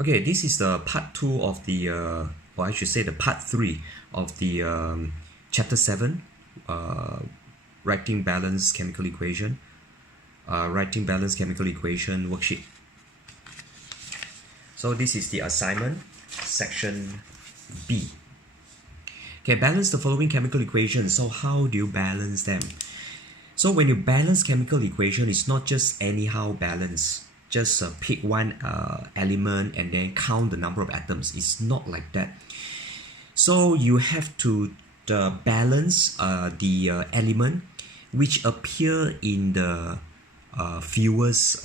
Okay, this is the part 2 of the, or I should say the part 3 of the chapter 7, writing balanced chemical equation, worksheet. So this is the assignment, section B. Okay, balance the following chemical equations. So how do you balance them? So when you balance chemical equation, it's not just anyhow balance. Just pick one element and then count the number of atoms. It's not like that. So you have to balance the element which appear in the fewest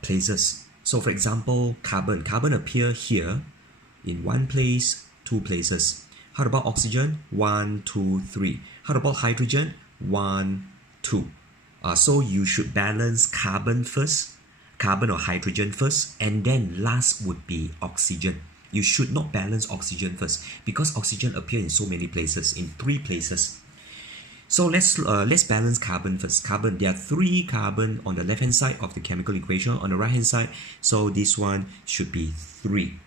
places. So for example, carbon. Carbon appear here in one place, two places. How about oxygen? 1, 2, 3. How about hydrogen? 1, 2. So you should balance carbon first, carbon or hydrogen first, and then last would be oxygen. You should not balance oxygen first because oxygen appear in so many places, in 3 places. So let's balance carbon first. Carbon, there are 3 carbon on the left hand side of the chemical equation, on the right hand side. So this one should be 3.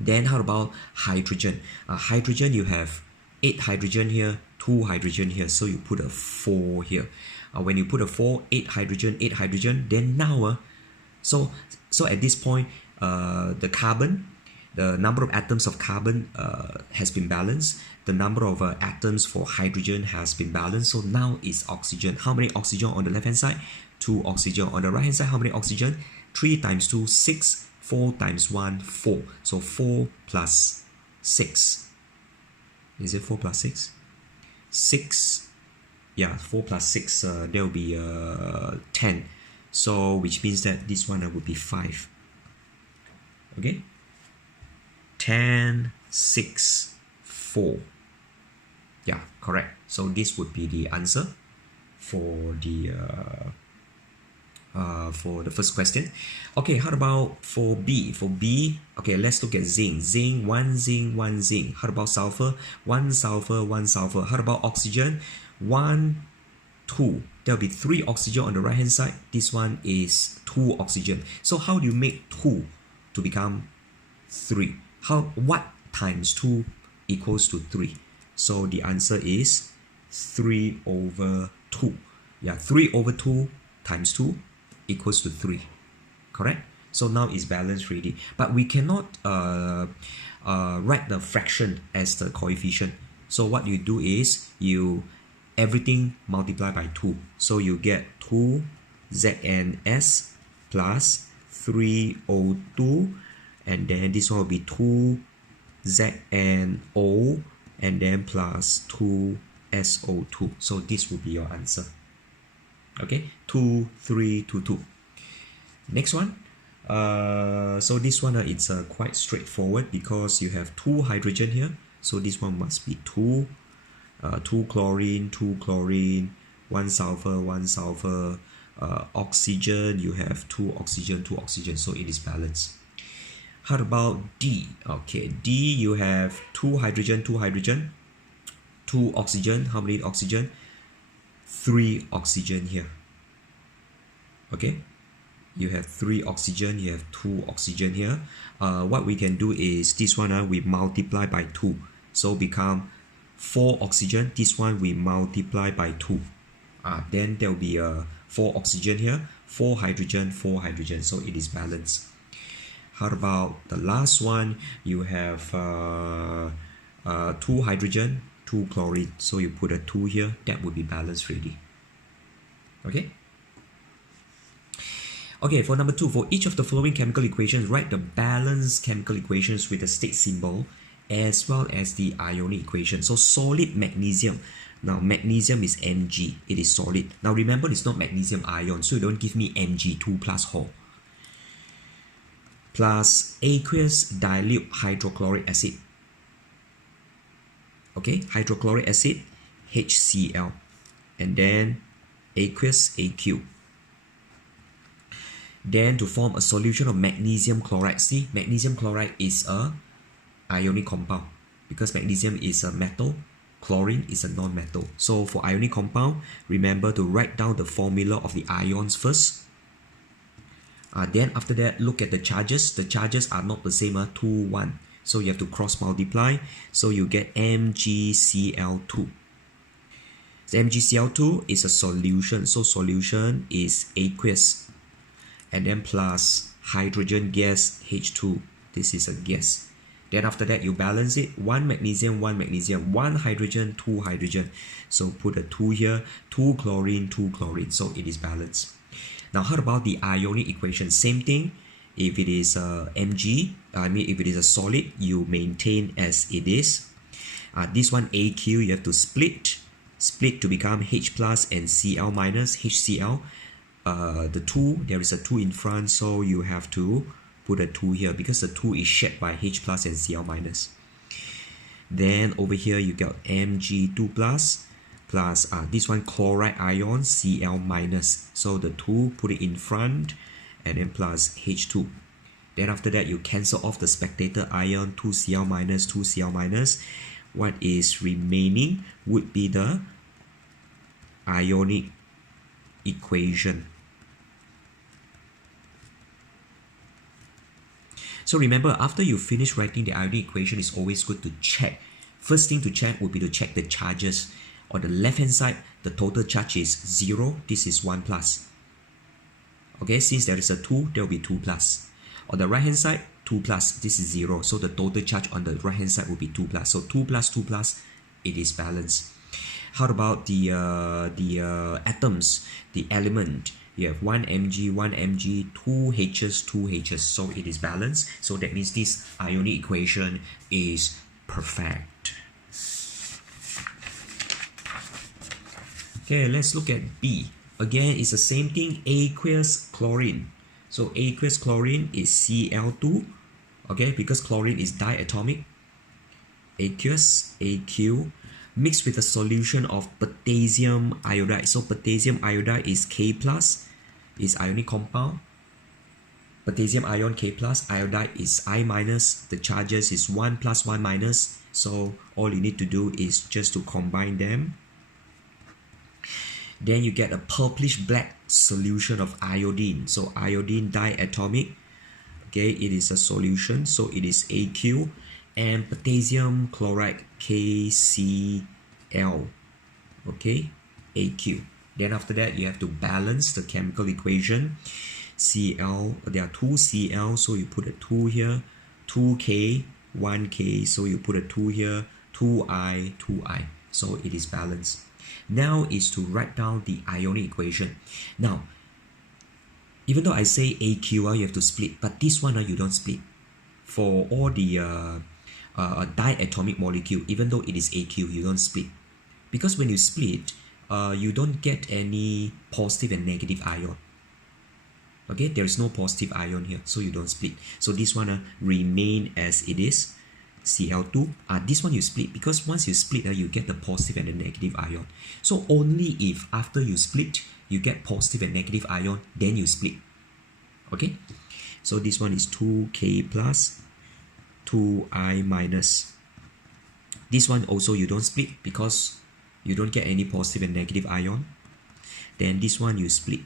Then how about hydrogen? Hydrogen, you have 8 hydrogen here, 2 hydrogen here. So you put a 4 here. When you put a 4, 8 hydrogen, then now, so at this point, the carbon, the number of atoms of carbon has been balanced. The number of atoms for hydrogen has been balanced. So now is oxygen. How many oxygen on the left hand side? 2 oxygen. On the right hand side, how many oxygen? 3 times 2, 6. 4 times 1, 4. So 4 plus 6. Is it 4 plus 6? 6. Yeah, 4 plus 6, there will be 10. So which means that this one would be 5. Okay? 10, 6, 4. Yeah, correct. So this would be the answer for the first question. Okay, how about for B? For B, okay, let's look at zinc. Zinc, 1 zinc, 1 zinc. How about sulfur? 1 sulfur, 1 sulfur. How about oxygen? 1, 2. There will be 3 oxygen on the right hand side. This one is 2 oxygen. So how do you make 2 to become 3? What times 2 equals to 3? So the answer is 3 over 2. Yeah, 3 over 2 times 2 equals to 3. Correct? So now it's balanced already. But we cannot write the fraction as the coefficient. So what you do is everything multiply by 2. So you get 2 ZnS plus 3O2, and then this one will be 2 ZnO, and then plus 2 SO2. So this will be your answer. Okay, 2, 3, 2, 2. Next one. So this one it's quite straightforward because you have 2 hydrogen here. So this one must be 2. 2 chlorine, 2 chlorine, 1 sulfur, 1 sulfur. Oxygen, you have 2 oxygen, 2 oxygen. So it is balanced. How about D? Okay, D, you have 2 hydrogen, 2 hydrogen, 2 oxygen. How many oxygen? 3 oxygen here. Okay, you have 3 oxygen, you have 2 oxygen here. What we can do is this one we multiply by 2, so become 4 oxygen. This one we multiply by 2. Then there will be 4 oxygen here, 4 hydrogen, 4 hydrogen. So it is balanced. How about the last one? You have 2 hydrogen, 2 chlorine. So you put a 2 here. That would be balanced already. Okay. Okay, for number 2, for each of the following chemical equations, write the balanced chemical equations with the state symbol as well as the ionic equation. So solid magnesium. Now magnesium is Mg. It is solid. Now remember, it's not magnesium ion, so you don't give me Mg2 plus Hall. Plus aqueous dilute hydrochloric acid. Okay, hydrochloric acid, HCl, and then aqueous AQ. Then to form a solution of magnesium chloride. See, magnesium chloride is a ionic compound because magnesium is a metal, chlorine is a non-metal. So for ionic compound, remember to write down the formula of the ions first. Then after that, look at the charges. The charges are not the same, 2, 1. So you have to cross multiply. So you get MgCl2. So MgCl2 is a solution. So solution is aqueous. And then plus hydrogen gas H2. This is a gas. Then after that, you balance it. 1 magnesium, 1 magnesium, 1 hydrogen, 2 hydrogen. So put a 2 here, 2 chlorine, 2 chlorine. So it is balanced. Now, how about the ionic equation? Same thing. If it is if it is a solid, you maintain as it is. This one AQ, you have to split to become H plus and Cl minus, HCl. The 2, there is a 2 in front, so you have to put a 2 here because the 2 is shared by H plus and Cl minus. Then over here you got Mg2 plus this one chloride ion Cl minus. So the 2, put it in front, and then plus H2. Then after that, you cancel off the spectator ion, 2Cl minus, 2Cl minus. What is remaining would be the ionic equation. So remember, after you finish writing the ionic equation, it's always good to check. First thing to check would be to check the charges. On the left hand side, the total charge is 0. This is 1 plus. Okay, since there is a 2, there will be 2 plus. On the right hand side, 2 plus, this is 0. So the total charge on the right hand side will be 2 plus. So 2 plus, 2 plus, it is balanced. How about the atoms, the element? You have 1 Mg, 1 Mg, 2 H's, 2 H's. So it is balanced. So that means this ionic equation is perfect. Okay, let's look at B. Again, it's the same thing, aqueous chlorine. So aqueous chlorine is Cl2, okay, because chlorine is diatomic. Aqueous, AQ, mixed with a solution of potassium iodide. So potassium iodide is K plus, is ionic compound. Potassium ion K plus, iodide is I minus. The charges is 1 plus 1 minus. So all you need to do is just to combine them. Then you get a purplish black solution of iodine. So iodine diatomic, okay, it is a solution, so it is AQ, and potassium chloride KCl, okay, AQ. Then after that, you have to balance the chemical equation. Cl, there are 2 Cl, so you put a 2 here, 2K, 1K, so you put a 2 here, 2I, 2I, so it is balanced. Now is to write down the ionic equation. Now, even though I say AQ, you have to split, but this one you don't split. For all the diatomic molecule, even though it is AQ, you don't split. Because when you split, you don't get any positive and negative ion. Okay, there is no positive ion here, so you don't split. So this one remain as it is. Cl2, this one you split, because once you split, you get the positive and the negative ion. So only if after you split, you get positive and negative ion, then you split. Okay, so this one is 2K plus, 2I minus. This one also you don't split because you don't get any positive and negative ion. Then this one you split.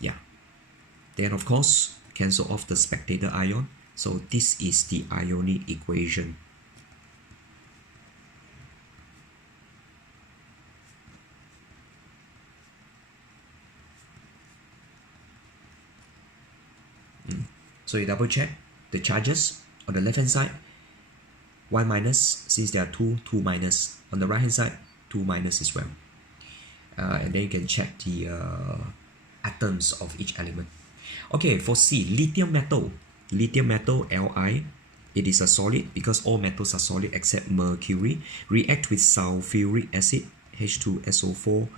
Yeah. Then of course, cancel off the spectator ion. So this is the ionic equation. So you double check the charges on the left hand side, 1 minus, since there are 2 minus. On the right hand side, 2 minus as well. And then you can check the atoms of each element. Okay, for C, lithium metal. Lithium metal, Li, it is a solid because all metals are solid except mercury. React with sulfuric acid, H2SO4,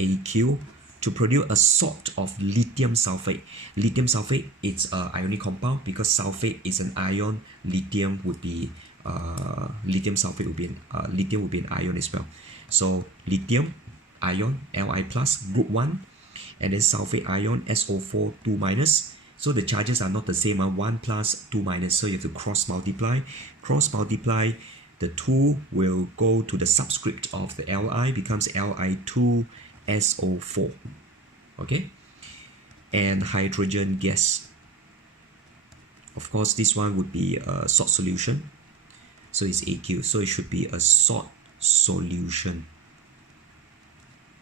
AQ, to produce a salt of lithium sulfate. Lithium sulfate, it's an ionic compound because sulfate is an ion. Lithium would be lithium sulfate would be lithium would be an ion as well. So lithium ion, Li plus, group 1, and then sulfate ion, SO4, 2 minus. So the charges are not the same, 1 plus, 2 minus, so you have to cross multiply. Cross multiply, the 2 will go to the subscript of the Li, becomes Li2SO4. Okay? and hydrogen gas. Of course, this one would be a salt solution, so it's AQ, so it should be a salt solution.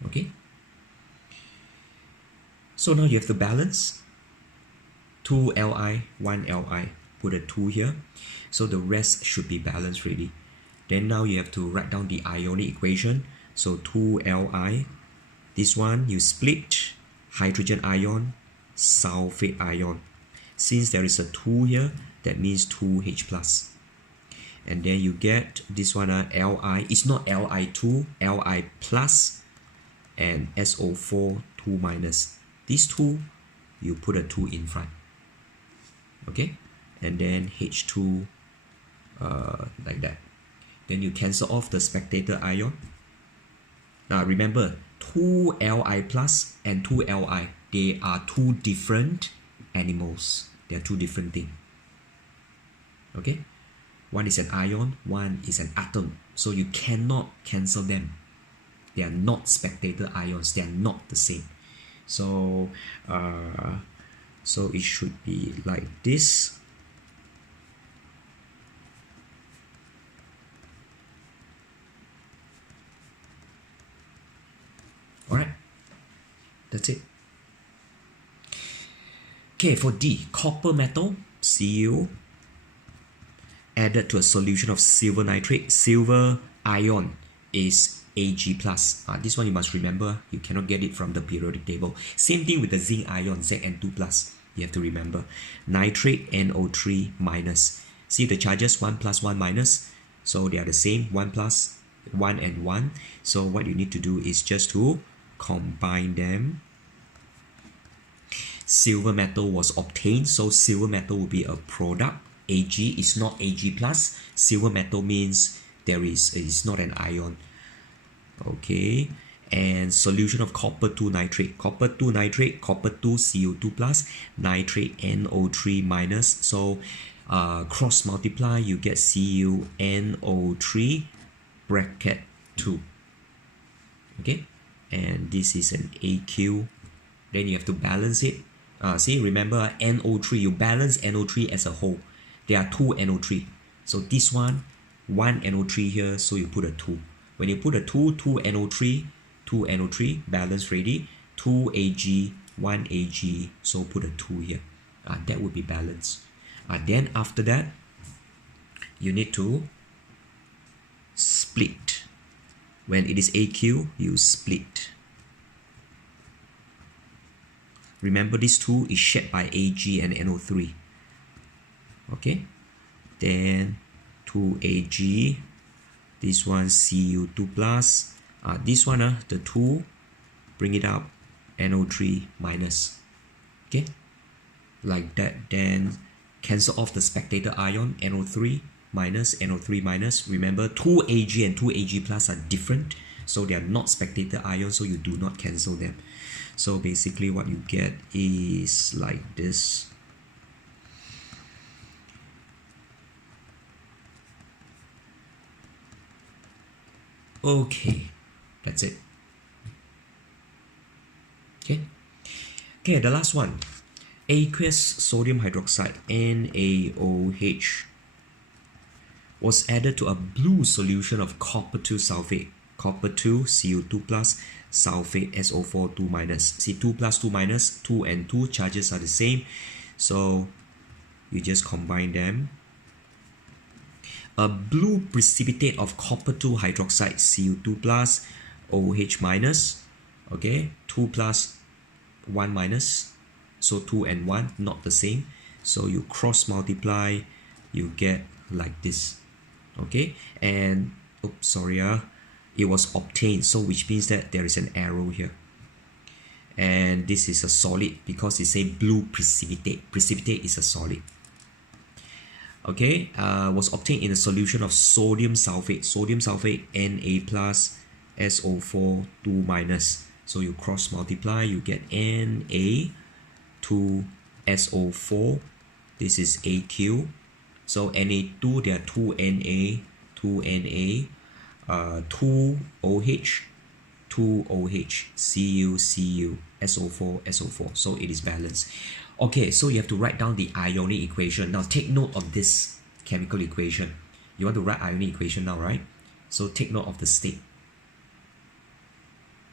Okay, so now you have to balance 2 Li, 1 Li, put a 2 here, so the rest should be balanced really. Then now you have to write down the ionic equation, so 2 Li, this one you split hydrogen ion, sulfate ion. Since there is a 2 here, that means 2H plus. And then you get this one, Li, it's not Li2, Li plus, and SO4, 2 minus. These two, you put a 2 in front. Okay? And then H2, like that. Then you cancel off the spectator ion. Now remember, 2 Li plus and 2 Li, they are two different animals. They are two different things. Okay? One is an ion, one is an atom. So you cannot cancel them. They are not spectator ions. They are not the same. So, so it should be like this. Alright, that's it. Okay, for D, copper metal, Cu, added to a solution of silver nitrate. Silver ion is Ag plus. This one you must remember, you cannot get it from the periodic table. Same thing with the zinc ion, Zn2 plus. You have to remember. Nitrate, NO3 minus. See the charges, 1 plus 1 minus. So they are the same, 1 plus 1 and 1. So what you need to do is just to combine them. Silver metal was obtained, so silver metal will be a product. Ag is not Ag plus. Silver metal means it's not an ion. Okay, and solution of copper 2 nitrate. Copper 2 nitrate, copper 2 CO2 plus, nitrate NO3 minus. So cross multiply, you get CuNO3 bracket 2. Okay, and this is an AQ. Then you have to balance it. See, remember NO3, you balance NO3 as a whole. There are 2 NO3. So this one NO3 here, so you put a 2. When you put a 2 NO3, balance ready, 2 Ag, 1 Ag, so put a 2 here. That would be balanced. Then after that, you need to split. When it is AQ, you split. Remember, this 2 is shared by Ag and NO3. Okay, then 2Ag, this one Cu2 plus, this one the 2, bring it up, NO3 minus. Okay, like that. Then cancel off the spectator ion, NO3 minus, NO3 minus. Remember, 2Ag and 2Ag plus are different, so they are not spectator ions, so you do not cancel them. So basically what you get is like this. Okay, that's it. Okay, the last one, aqueous sodium hydroxide, NaOH, was added to a blue solution of copper 2 sulfate. Copper 2, Cu2 plus, sulfate, SO4, 2 minus. See, 2 plus 2 minus, 2 and 2 charges are the same. So you just combine them. A blue precipitate of copper 2 hydroxide, Cu2 plus, OH minus. Okay, 2 plus 1 minus. So 2 and 1, not the same. So you cross multiply, you get like this. Okay, and oops, sorry, it was obtained, so which means that there is an arrow here. And this is a solid because it's a blue precipitate. Precipitate is a solid. Okay, was obtained in a solution of sodium sulfate. Sodium sulfate, Na plus, SO4, 2 minus. So you cross multiply, you get Na to SO4. This is AQ. So Na2, there are 2 Na, 2 Na, 2 OH, 2OH, Cu, Cu, SO4, SO4. So it is balanced. Okay, so you have to write down the ionic equation. Now take note of this chemical equation. You want to write ionic equation now, right? So take note of the state.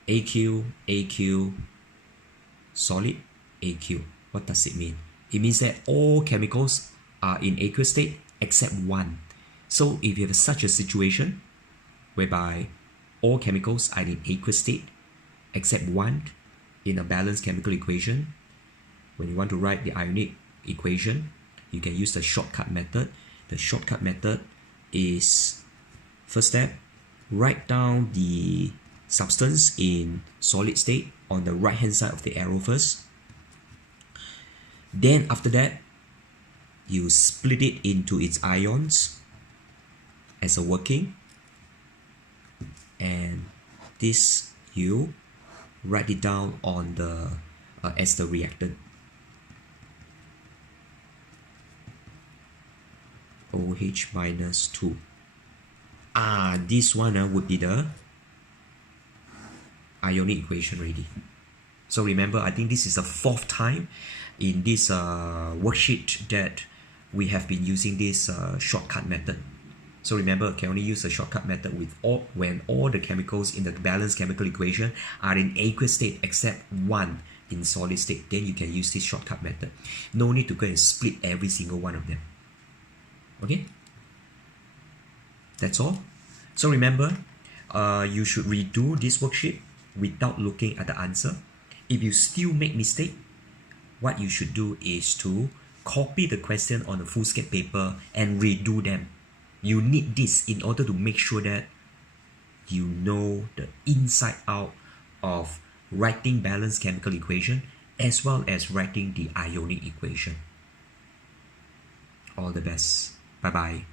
AQ, AQ, solid, AQ. What does it mean? It means that all chemicals are in aqueous state except one. So if you have such a situation whereby all chemicals are in aqueous state except one in a balanced chemical equation, when you want to write the ionic equation, you can use the shortcut method. The shortcut method is, first step, write down the substance in solid state on the right hand side of the arrow first. Then after that, you split it into its ions as a working, and this you write it down on the as the reactant. OH minus 2. This one would be the ionic equation already. So remember, I think this is the fourth time in this worksheet that we have been using this shortcut method. So remember, can only use the shortcut method with when all the chemicals in the balanced chemical equation are in aqueous state except one in solid state. Then you can use this shortcut method. No need to go and split every single one of them. Okay? That's all. So remember, you should redo this worksheet without looking at the answer. If you still make mistake, what you should do is to copy the question on a foolscap paper and redo them. You need this in order to make sure that you know the inside out of writing balanced chemical equation as well as writing the ionic equation. All the best. Bye bye.